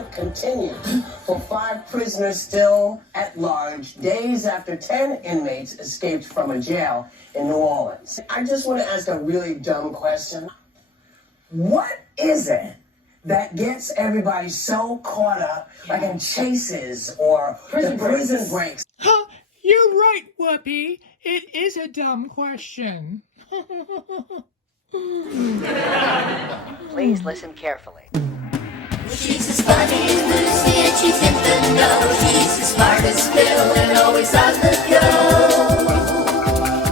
hunt continues for 5 prisoners still at large days after 10 inmates escaped from a jail in New Orleans. I just want to ask a really dumb question. What is it that gets everybody so caught up, like in chases or prison breaks? Huh, you're right, Whoopi. It is a dumb question. Please listen carefully. She's as funny as Lucy and she's in the know. She's as smart as Phil and always on the go.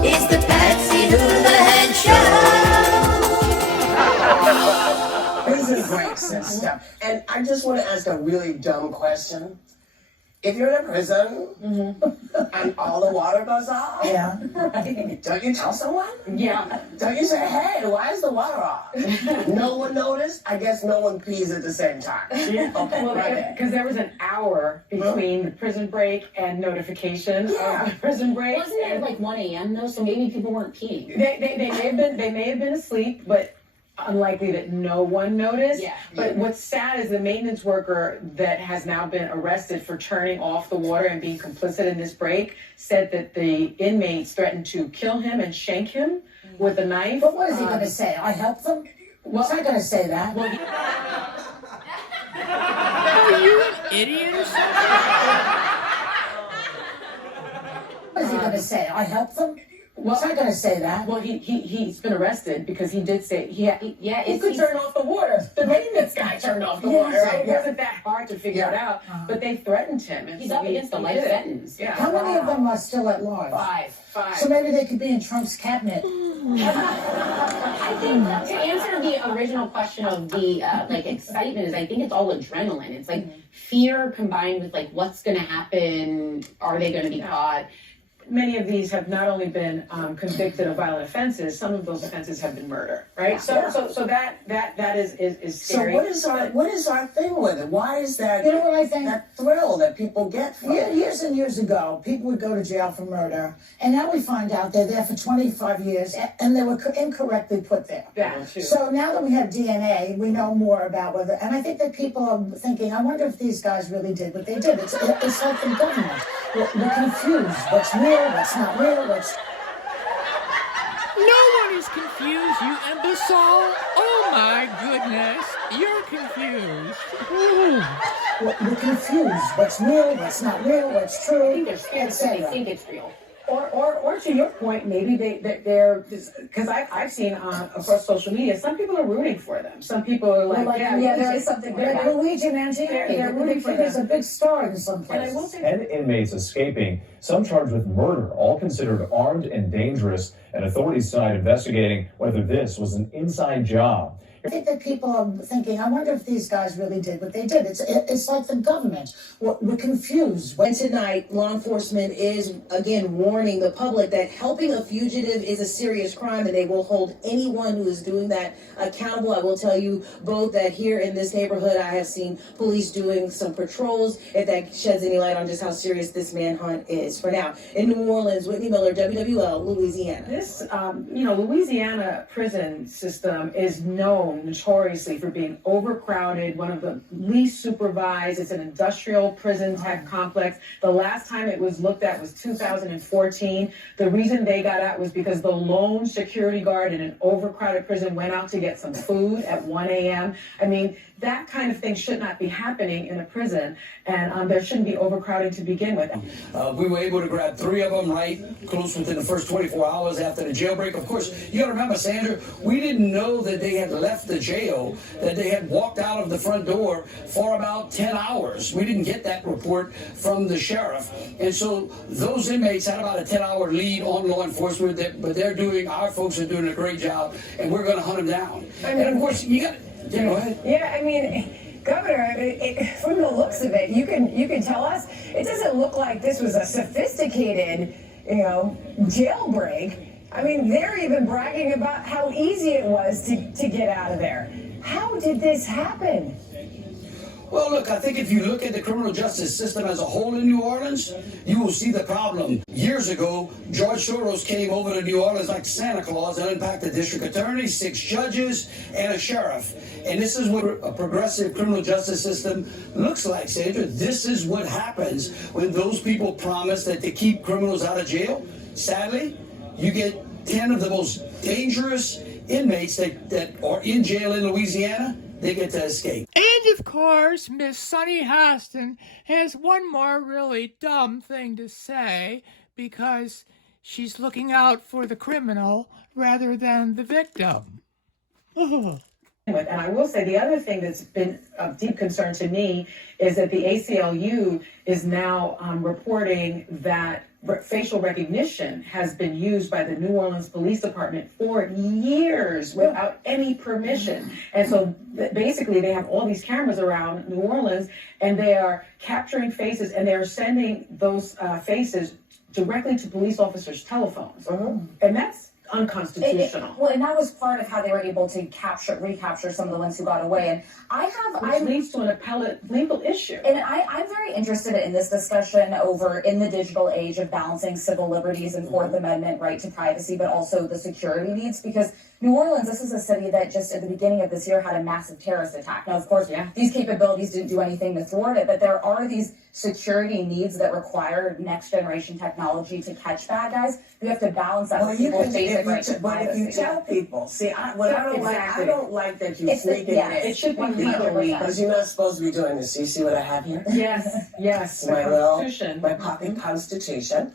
It's the Patsy Hoolahan Show. Prison breaks and stuff. And I just want to ask a really dumb question. If you're in a prison and all the water goes off, right? Don't you tell someone? Yeah. Don't you say, hey, why is the water off? No one noticed? I guess no one pees at the same time. Yeah. Okay, Well, because there was an hour between the prison break and notification of the prison break. Wasn't it like 1 a.m. though? So maybe people weren't peeing. They may have been asleep, but unlikely that no one noticed. Yeah. But what's sad is the maintenance worker that has now been arrested for turning off the water and being complicit in this break said that the inmates threatened to kill him and shank him with a knife. But what is he going to say? I helped them? Well, He's not going to say that. Well, Are you an idiot or something? What is he going to say? I helped them? Well, He's not going to say that. Well, he's been arrested because he did say he He could turn off the water. The maintenance guy turned off the water. Right? It wasn't that hard to figure it out, but they threatened him. And He's so up against the life sentence. Yeah. How many of them are still at large? Five. So maybe they could be in Trump's cabinet. I think to answer the original question of the excitement is I think it's all adrenaline. It's like fear combined with like what's going to happen. Are they going to be caught? Many of these have not only been convicted of violent offenses, some of those offenses have been murder, right? Yeah. So that is scary. So what is our thing with it? Why is that? You know what I think? That thrill that people get from it? Years and years ago, people would go to jail for murder, and now we find out they're there for 25 years, and they were incorrectly put there. That too. So now that we have DNA, we know more about whether, and I think that people are thinking, I wonder if these guys really did what they did. It's like the government. We're confused. What's real, what's not real, what's... No one is confused, you imbecile. Oh my goodness, you're confused. We're confused. What's real, what's not real, what's true, I think they're scared because they think it's real. Or to your point, maybe they're because I've seen across social media, some people are rooting for them. Some people are like there is something. Like Luigi Mangione, they're rooting for. There's a big star in some places. And I will say, 10 inmates escaping, some charged with murder, all considered armed and dangerous, and authorities tonight investigating whether this was an inside job. I think that people are thinking, I wonder if these guys really did what they did. It's like the government. We're confused. And tonight, law enforcement is again warning the public that helping a fugitive is a serious crime and they will hold anyone who is doing that accountable. I will tell you both that here in this neighborhood, I have seen police doing some patrols, if that sheds any light on just how serious this manhunt is. For now, in New Orleans, Whitney Miller, WWL, Louisiana. this Louisiana prison system is known notoriously for being overcrowded, one of the least supervised. It's an industrial prison type complex. The last time it was looked at was 2014. The reason they got out was because the lone security guard in an overcrowded prison went out to get some food at 1 a.m. I mean, that kind of thing should not be happening in a prison, and there shouldn't be overcrowding to begin with. We were able to grab 3 of them right close within the first 24 hours after the jailbreak. Of course, you got to remember, Sandra, we didn't know that they had left the jail, that they had walked out of the front door for about 10 hours. We didn't get that report from the sheriff. And so those inmates had about a 10-hour lead on law enforcement, but our folks are doing a great job, and we're going to hunt them down. And of course, you got to... Go ahead. Yeah, I mean, Governor, from the looks of it, you can tell us it doesn't look like this was a sophisticated, jailbreak. I mean, they're even bragging about how easy it was to get out of there. How did this happen? Well, look, I think if you look at the criminal justice system as a whole in New Orleans, you will see the problem. Years ago, George Soros came over to New Orleans like Santa Claus and unpacked the district attorney, 6 judges, and a sheriff. And this is what a progressive criminal justice system looks like, Sandra. This is what happens when those people promise that they keep criminals out of jail. Sadly, you get 10 of the most dangerous inmates that are in jail in Louisiana. They get to escape. And of course, Miss Sunny Hostin has one more really dumb thing to say because she's looking out for the criminal rather than the victim. And I will say the other thing that's been of deep concern to me is that the ACLU is now reporting that facial recognition has been used by the New Orleans Police Department for years without any permission. And so basically they have all these cameras around New Orleans and they are capturing faces and they're sending those faces directly to police officers' telephones. And that's unconstitutional. Well, and that was part of how they were able to recapture some of the ones who got away. And Which leads to an appellate legal issue. And I'm very interested in this discussion over in the digital age of balancing civil liberties and Fourth Amendment right to privacy, but also the security needs, because New Orleans, this is a city that just at the beginning of this year had a massive terrorist attack. Now, of course, these capabilities didn't do anything to thwart it, but there are these security needs that require next generation technology to catch bad guys. You have to balance that with people's basic right to privacy. But if you tell people, see, I don't like that you sneak in It should be legally. Because you're not supposed to be doing this. You see what I have here? Yes. My pocket constitution.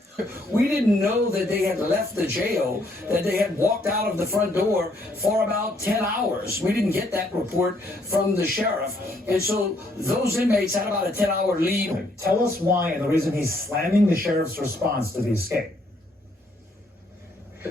We didn't know that they had left the jail, that they had walked out of the front door for about 10 hours. We didn't get that report from the sheriff. And so those inmates had about a 10-hour lead. Tell us why and the reason he's slamming the sheriff's response to the escape.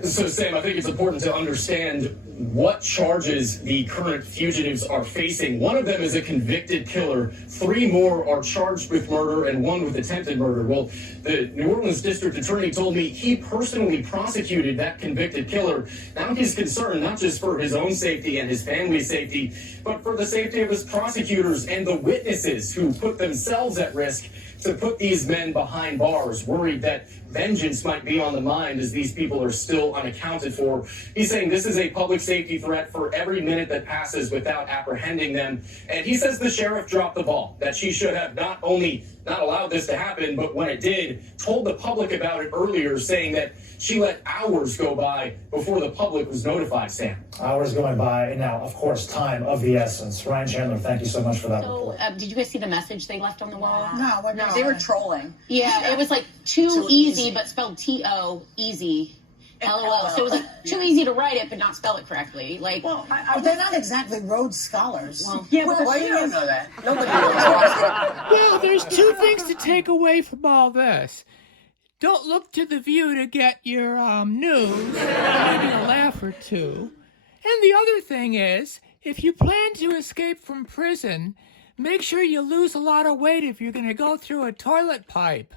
So, Sam, I think it's important to understand what charges the current fugitives are facing. One of them is a convicted killer. 3 more are charged with murder and 1 with attempted murder. Well, the New Orleans district attorney told me he personally prosecuted that convicted killer. Now he's concerned not just for his own safety and his family's safety, but for the safety of his prosecutors and the witnesses who put themselves at risk to put these men behind bars, worried that vengeance might be on the mind as these people are still unaccounted for. He's saying this is a public safety threat for every minute that passes without apprehending them. And he says the sheriff dropped the ball, that she should have not only not allowed this to happen, but when it did, told the public about it earlier, saying that she let hours go by before the public was notified, Sam. Hours going by, and now, of course, time of the essence. Ryan Chandler, thank you so much for that report. Did you guys see the message they left on the wall? No, they were trolling. Yeah, it was like too easy, but spelled T-O, easy. LOL. So it was like too easy to write it, but not spell it correctly. Like, They're not exactly Rhodes scholars. Well, Well, you don't know that. Nobody knows. Well, there's 2 things to take away from all this. Don't look to the View to get your news, maybe a laugh or two. And the other thing is, if you plan to escape from prison, make sure you lose a lot of weight if you're going to go through a toilet pipe.